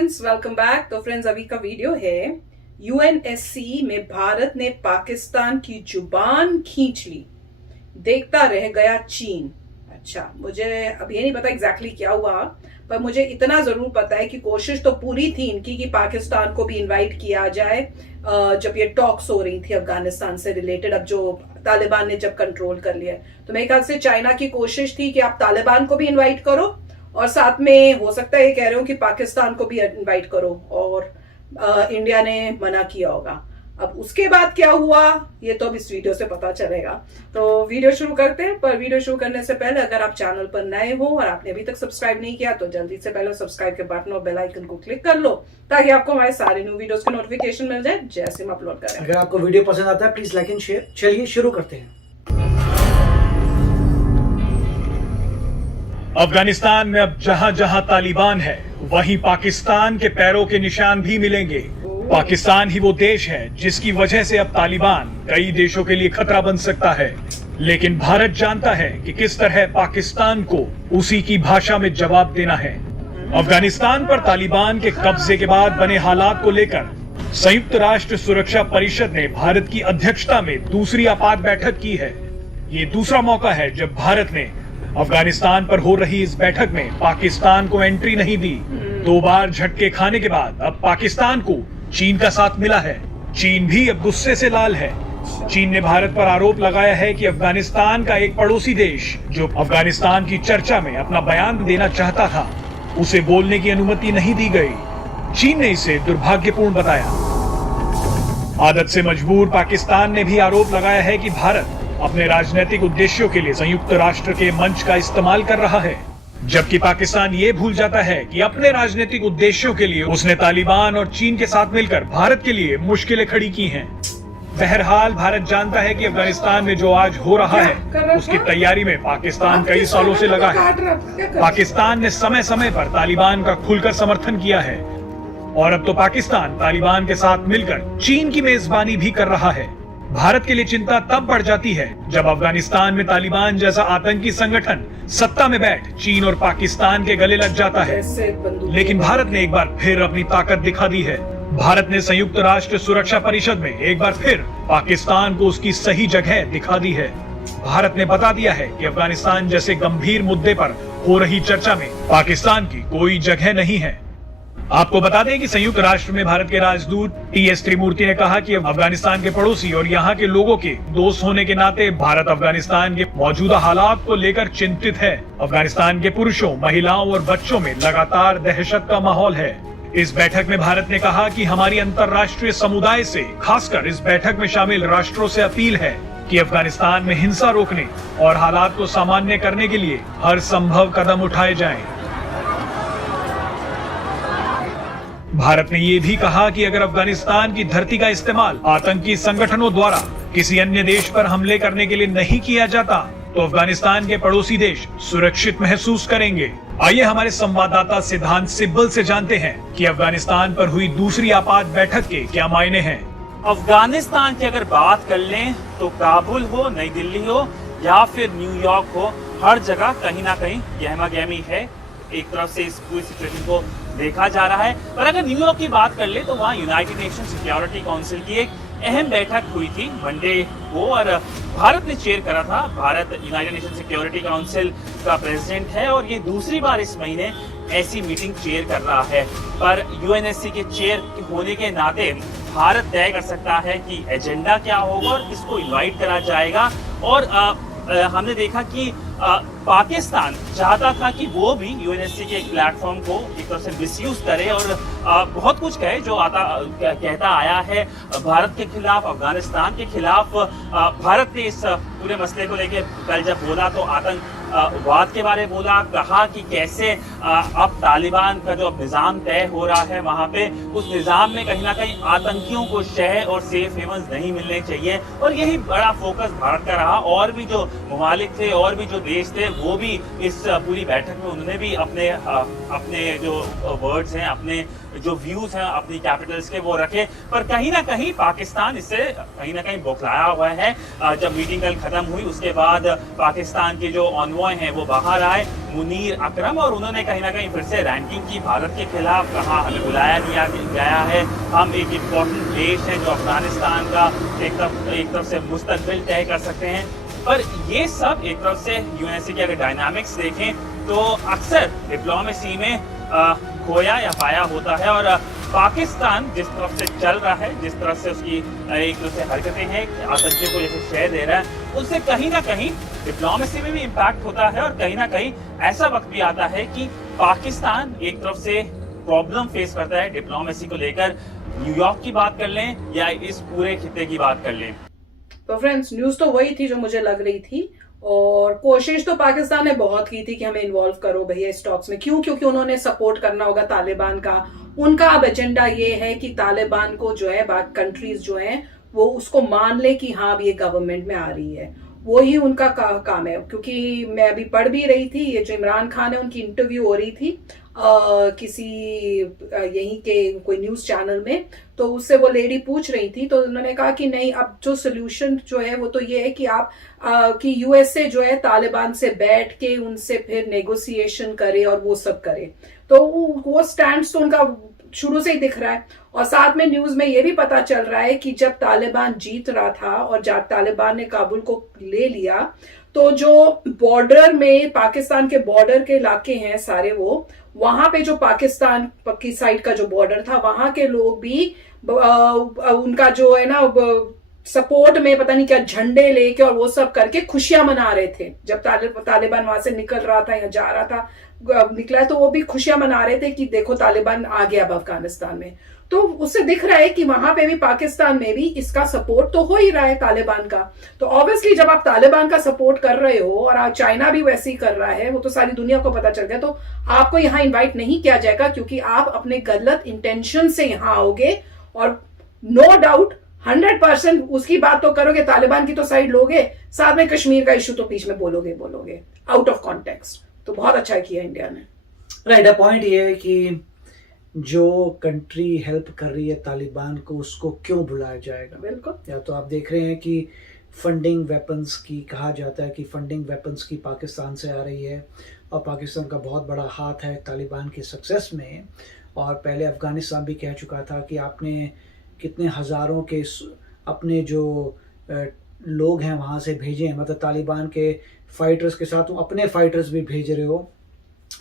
Friends, welcome back. तो friends, अभी का वीडियो है यूएनएससी में भारत ने पाकिस्तान की जुबान खींच ली, देखता रह गया चीन। अच्छा, मुझे अब ये नहीं पता एग्जैक्टली क्या हुआ, पर मुझे इतना जरूर पता है कि कोशिश तो पूरी थी इनकी कि पाकिस्तान को भी इनवाइट किया जाए। जब ये टॉक्स हो रही थी अफगानिस्तान से रिलेटेड, अब जो तालिबान ने जब कंट्रोल कर लिया, तो मेरे ख्याल से चाइना की कोशिश थी कि आप तालिबान को भी इनवाइट करो और साथ में हो सकता है ये कह रहे हो कि पाकिस्तान को भी इनवाइट करो, और इंडिया ने मना किया होगा। अब उसके बाद क्या हुआ ये तो अब इस वीडियो से पता चलेगा। तो वीडियो शुरू करते हैं, पर वीडियो शुरू करने से पहले अगर आप चैनल पर नए हो और आपने अभी तक सब्सक्राइब नहीं किया तो जल्दी से पहले सब्सक्राइब के बटन और बेल आइकन को क्लिक कर लो, ताकि आपको हमारे सारे न्यू वीडियोस के नोटिफिकेशन मिल जाए जैसे हम अपलोड करें। अगर आपको वीडियो पसंद आता है प्लीज लाइक एंड शेयर। चलिए शुरू करते हैं। अफगानिस्तान में अब जहां जहां तालिबान है वहीं पाकिस्तान के पैरों के निशान भी मिलेंगे। पाकिस्तान ही वो देश है जिसकी वजह से अब तालिबान कई देशों के लिए खतरा बन सकता है, लेकिन भारत जानता है कि किस तरह पाकिस्तान को उसी की भाषा में जवाब देना है। अफगानिस्तान पर तालिबान के कब्जे के बाद बने हालात को लेकर संयुक्त राष्ट्र सुरक्षा परिषद ने भारत की अध्यक्षता में दूसरी आपात बैठक की है। ये दूसरा मौका है जब भारत ने अफगानिस्तान पर हो रही इस बैठक में पाकिस्तान को एंट्री नहीं दी। 2 बार झटके खाने के बाद अब पाकिस्तान को चीन का साथ मिला है। चीन भी अब गुस्से से लाल है। चीन ने भारत पर आरोप लगाया है कि अफगानिस्तान का एक पड़ोसी देश जो अफगानिस्तान की चर्चा में अपना बयान देना चाहता था, उसे बोलने की अनुमति नहीं दी गई। चीन ने इसे दुर्भाग्यपूर्ण बताया। आदत से मजबूर पाकिस्तान ने भी आरोप लगाया है कि भारत अपने राजनीतिक उद्देश्यों के लिए संयुक्त राष्ट्र के मंच का इस्तेमाल कर रहा है, जबकि पाकिस्तान ये भूल जाता है कि अपने राजनीतिक उद्देश्यों के लिए उसने तालिबान और चीन के साथ मिलकर भारत के लिए मुश्किलें खड़ी की हैं। बहरहाल भारत जानता है कि अफगानिस्तान में जो आज हो रहा है उसकी तैयारी में पाकिस्तान कई सालों से लगा है। पाकिस्तान ने समय समय पर तालिबान का खुलकर समर्थन किया है और अब तो पाकिस्तान तालिबान के साथ मिलकर चीन की मेजबानी भी कर रहा है। भारत के लिए चिंता तब बढ़ जाती है जब अफगानिस्तान में तालिबान जैसा आतंकी संगठन सत्ता में बैठ चीन और पाकिस्तान के गले लग जाता है। लेकिन भारत ने एक बार फिर अपनी ताकत दिखा दी है। भारत ने संयुक्त राष्ट्र सुरक्षा परिषद में एक बार फिर पाकिस्तान को उसकी सही जगह दिखा दी है। भारत ने बता दिया है कि अफगानिस्तान जैसे गंभीर मुद्दे पर हो रही चर्चा में पाकिस्तान की कोई जगह नहीं है। आपको बता दें कि संयुक्त राष्ट्र में भारत के राजदूत टी.एस. त्रिमूर्ति ने कहा कि अफगानिस्तान के पड़ोसी और यहाँ के लोगों के दोस्त होने के नाते भारत अफगानिस्तान के मौजूदा हालात को लेकर चिंतित है। अफगानिस्तान के पुरुषों, महिलाओं और बच्चों में लगातार दहशत का माहौल है। इस बैठक में भारत ने कहा कि हमारी अंतर्राष्ट्रीय समुदाय से, खासकर इस बैठक में शामिल राष्ट्रों से अपील है कि अफगानिस्तान में हिंसा रोकने और हालात को सामान्य करने के लिए हर संभव कदम उठाए जाएं। भारत ने ये भी कहा कि अगर अफगानिस्तान की धरती का इस्तेमाल आतंकी संगठनों द्वारा किसी अन्य देश पर हमले करने के लिए नहीं किया जाता तो अफगानिस्तान के पड़ोसी देश सुरक्षित महसूस करेंगे। आइए हमारे संवाददाता सिद्धांत सिब्बल से जानते हैं कि अफगानिस्तान पर हुई दूसरी आपात बैठक के क्या मायने हैं। अफगानिस्तान की अगर बात कर लें तो काबुल हो, नई दिल्ली हो या फिर न्यूयॉर्क हो, हर जगह कहीं ना कहीं गहमा गहमी है। एक तरफ से इस पूरी सिचुएशन को देखा जा रहा है। पर अगर न्यूयॉर्क की बात कर ले तो वहाँ यूनाइटेड नेशन सिक्योरिटी काउंसिल की एक अहम बैठक हुई थी मंडे को, और भारत ने चेयर करा था। Bharat United nation security council का प्रेसिडेंट है और ये दूसरी बार इस महीने ऐसी मीटिंग चेयर कर रहा है। पर यूएनएससी के चेयर होने के नाते भारत तय कर सकता है कि एजेंडा क्या होगा और किसको इन्वाइट करा जाएगा। और हमने देखा कि पाकिस्तान चाहता था कि वो भी यूएनएससी के एक प्लेटफॉर्म को एक तरह से मिसयूज करे और बहुत कुछ कहे जो कहता आया है भारत के खिलाफ, अफगानिस्तान के खिलाफ। भारत ने इस पूरे मसले को लेकर कल जब बोला तो आतंकवाद के बारे में बोला, कहा कि कैसे अब तालिबान का जो अब निज़ाम तय हो रहा है वहाँ पे उस निज़ाम में कहीं ना कहीं आतंकियों को शहर और सेफ हेवंस नहीं मिलने चाहिए। और यही बड़ा फोकस भारत का रहा। और भी जो ममालिक थे और भी जो देश थे वो भी इस पूरी बैठक में उन्होंने भी अपने जो वर्ड्स हैं, अपने जो व्यूज हैं अपनी कैपिटल्स के वो रखे, पर कहीं ना कहीं पाकिस्तान इससे कहीं ना कहीं बौखलाया हुआ है। जब मीटिंग कल खत्म हुई उसके बाद पाकिस्तान के जो ऑनवॉय हैं वो बाहर आए, मुनीर अकरम, और उन्होंने कहीं ना कहीं फिर से रैंकिंग की भारत के खिलाफ, कहा हमें बुलाया गया है, हम एक इम्पोर्टेंट देश है जो अफगानिस्तान का एक तरफ से मुस्तकबिल तय कर सकते हैं। पर ये सब एक तरफ से यूएनएससी के अगर डायनामिक्स देखें तो अक्सर डिप्लोमेसी में खोया या पाया होता है, और पाकिस्तान जिस तरफ से चल रहा है, जिस तरफ से उसकी एक तरफ से हरकतें हैं, आतंकियों को जैसे शय दे रहा है, उससे कहीं ना कहीं डिप्लोमेसी में भी इम्पैक्ट होता है। और कहीं ना कहीं ऐसा वक्त भी आता है कि पाकिस्तान एक तरफ से प्रॉब्लम फेस करता है डिप्लोमेसी को लेकर। न्यूयॉर्क की बात कर लें या इस पूरे खित्ते की बात कर लें। तो फ्रेंड्स, न्यूज तो वही थी जो मुझे लग रही थी, और कोशिश तो पाकिस्तान ने बहुत की थी कि हमें इन्वॉल्व करो भैया इस टॉक्स में। क्यों? क्योंकि उन्होंने सपोर्ट करना होगा तालिबान का। उनका अब एजेंडा ये है कि तालिबान को जो है कंट्रीज जो हैं वो उसको मान ले कि हाँ अब ये गवर्नमेंट में आ रही है। वो ही उनका काम है। क्योंकि मैं अभी पढ़ भी रही थी, ये जो इमरान खान है उनकी इंटरव्यू हो रही थी किसी यहीं के कोई न्यूज चैनल में, तो उससे वो लेडी पूछ रही थी, तो उन्होंने कहा कि नहीं, अब जो सोल्यूशन जो है वो तो ये है कि आप कि यूएसए जो है तालिबान से बैठ के उनसे फिर नेगोशिएशन करे और वो सब करे। तो वो स्टैंड तो उनका शुरू से ही दिख रहा है। और साथ में न्यूज में ये भी पता चल रहा है कि जब तालिबान जीत रहा था और जब तालिबान ने काबुल को ले लिया, तो जो बॉर्डर में पाकिस्तान के बॉर्डर के इलाके हैं सारे, वो वहां पे जो पाकिस्तान की साइड का जो बॉर्डर था, वहां के लोग भी उनका जो है ना सपोर्ट में पता नहीं क्या झंडे लेके और वो सब करके खुशियां मना रहे थे। जब तालिबान वहां से निकल रहा था या जा रहा था, निकला, तो वो भी खुशियां मना रहे थे कि देखो तालिबान आ गया अब अफगानिस्तान में। तो उससे दिख रहा है कि वहां पे भी पाकिस्तान में भी इसका सपोर्ट तो हो ही रहा है तालिबान का। तो ऑब्वियसली जब आप तालिबान का सपोर्ट कर रहे हो और चाइना भी वैसे ही कर रहा है, वो तो सारी दुनिया को पता चल गया, तो आपको यहाँ इन्वाइट नहीं किया जाएगा, क्योंकि आप अपने गलत इंटेंशन से यहाँ आओगे और नो डाउट 100% उसकी बात तो करोगे, तालिबान की तो साइड लोगे, साथ में कश्मीर का इशू तो बीच में बोलोगे आउट ऑफ कॉन्टेक्स्ट। तो बहुत अच्छा किया इंडिया ने। राइट, द पॉइंट ये है कि जो कंट्री हेल्प कर रही है तालिबान को, उसको क्यों बुलाया जाएगा? बिल्कुल। या तो आप देख रहे हैं कि फंडिंग वेपन्स की, कहा जाता है कि फंडिंग वेपन्स की पाकिस्तान से आ रही है, और पाकिस्तान का बहुत बड़ा हाथ है तालिबान की सक्सेस में। और पहले अफगानिस्तान भी कह चुका था कि आपने कितने हज़ारों के अपने जो लोग हैं वहाँ से भेजे हैं, मतलब तालिबान के फाइटर्स के साथ अपने फाइटर्स भी भेज रहे हो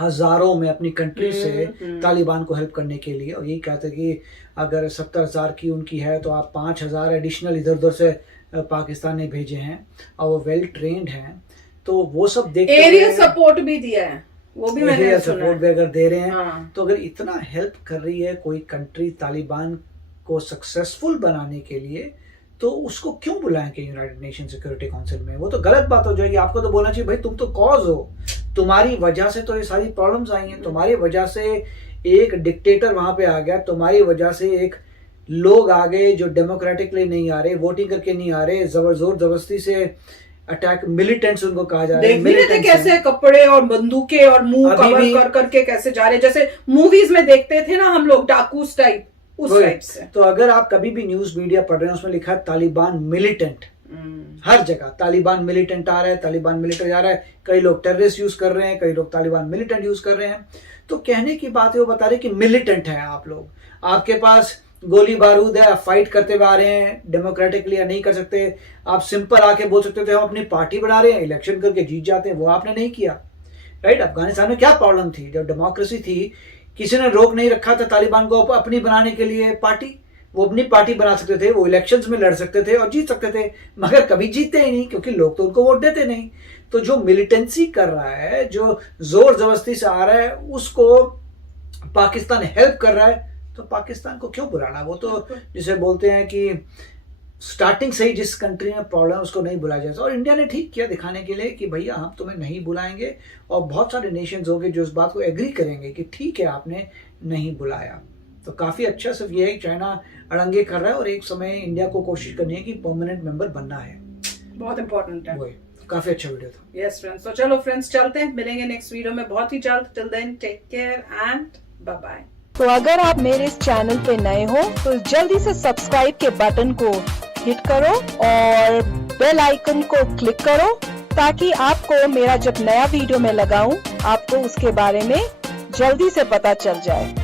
हज़ारों में अपनी कंट्री से तालिबान को हेल्प करने के लिए। और यही कहते हैं कि अगर 70,000 की उनकी है तो आप 5,000 एडिशनल इधर उधर से पाकिस्तान ने भेजे हैं, और वो वेल ट्रेंड हैं। तो वो सब देखते हैं, एरियल सपोर्ट भी दिया है, वो भी मैंने सुना। सपोर्ट भी अगर दे रहे हैं, हाँ। तो अगर इतना हेल्प कर रही है कोई कंट्री तालिबान को सक्सेसफुल बनाने के लिए, तो उसको क्यों बुलाएंगे यूनाइटेड नेशन सिक्योरिटी काउंसिल में? वो तो गलत बात हो जाएगी। आपको तो बोलना चाहिए भाई तुम तो कॉज हो, तुम्हारी वजह से तो ये सारी प्रॉब्लम्स आई हैं, तुम्हारी वजह से एक डिक्टेटर वहां पे आ गया, तुम्हारी वजह से एक लोग आ गए जो डेमोक्रेटिकली नहीं आ रहे, वोटिंग करके नहीं आ रहे, जोर जबरदस्ती से अटैक, मिलिटेंट्स उनको कहा जा रहा है। मिलिटेंट कैसे कपड़े और बंदूकें और मुंह कवर कर करके कैसे जा रहे, जैसे मूवीज में देखते थे ना हम लोग, डाकूस टाइप, उस टाइप से। तो अगर आप कभी भी न्यूज मीडिया पढ़ रहे हैं, उसमें लिखा है तालिबान मिलिटेंट, हर जगह तालिबान मिलिटेंट आ रहा है, तालिबान मिलिटेंट जा रहा है। कई लोग टेररिस्ट यूज कर रहे हैं, कई लोग तालिबान मिलिटेंट यूज कर रहे हैं। तो कहने की बात है, वो बता रहे कि मिलिटेंट है आप लोग, आपके पास गोली बारूद है, आप फाइट करते हुए आ रहे हैं, डेमोक्रेटिकली या नहीं कर सकते। आप सिंपल आके बोल सकते थे हम अपनी पार्टी बना रहे हैं, इलेक्शन करके जीत जाते हैं, वो आपने नहीं किया। राइट, अफगानिस्तान में क्या प्रॉब्लम थी? जब डेमोक्रेसी थी, किसी ने रोक नहीं रखा था तालिबान को अपनी बनाने के लिए पार्टी। वो अपनी पार्टी बना सकते थे, वो इलेक्शंस में लड़ सकते थे और जीत सकते थे, मगर कभी जीतते ही नहीं, क्योंकि लोग तो उनको वोट देते नहीं। तो जो मिलिटेंसी कर रहा है, जो जोर जबरदस्ती से आ रहा है, उसको पाकिस्तान हेल्प कर रहा है, तो पाकिस्तान को क्यों बुलाना? वो तो जिसे बोलते हैं कि स्टार्टिंग से ही जिस कंट्री में प्रॉब्लम है उसको नहीं बुलाया जाता। और इंडिया ने ठीक किया दिखाने के लिए कि भैया हम तुम्हें नहीं बुलाएंगे, और बहुत सारे नेशंस होंगे जो इस बात को एग्री करेंगे कि ठीक है आपने नहीं बुलाया। तो काफी अच्छा सिर्फ ये है कि चाइना अड़ंगे कर रहा है, और एक समय इंडिया को कोशिश करनी है कि परमानेंट मेंबर बनना है। बहुत इंपॉर्टेंट है। वही काफी अच्छा वीडियो था। यस फ्रेंड्स, तो चलो फ्रेंड्स चलते हैं, मिलेंगे नेक्स्ट वीडियो में बहुत ही जल्द। Till then take care and bye bye. तो अगर आप मेरे इस चैनल पे नए हो तो जल्दी से सब्सक्राइब के बटन को हिट करो और बेल आइकन को क्लिक करो ताकि आपको मेरा जब नया वीडियो मैं लगाऊं आपको उसके बारे में जल्दी से पता चल जाए।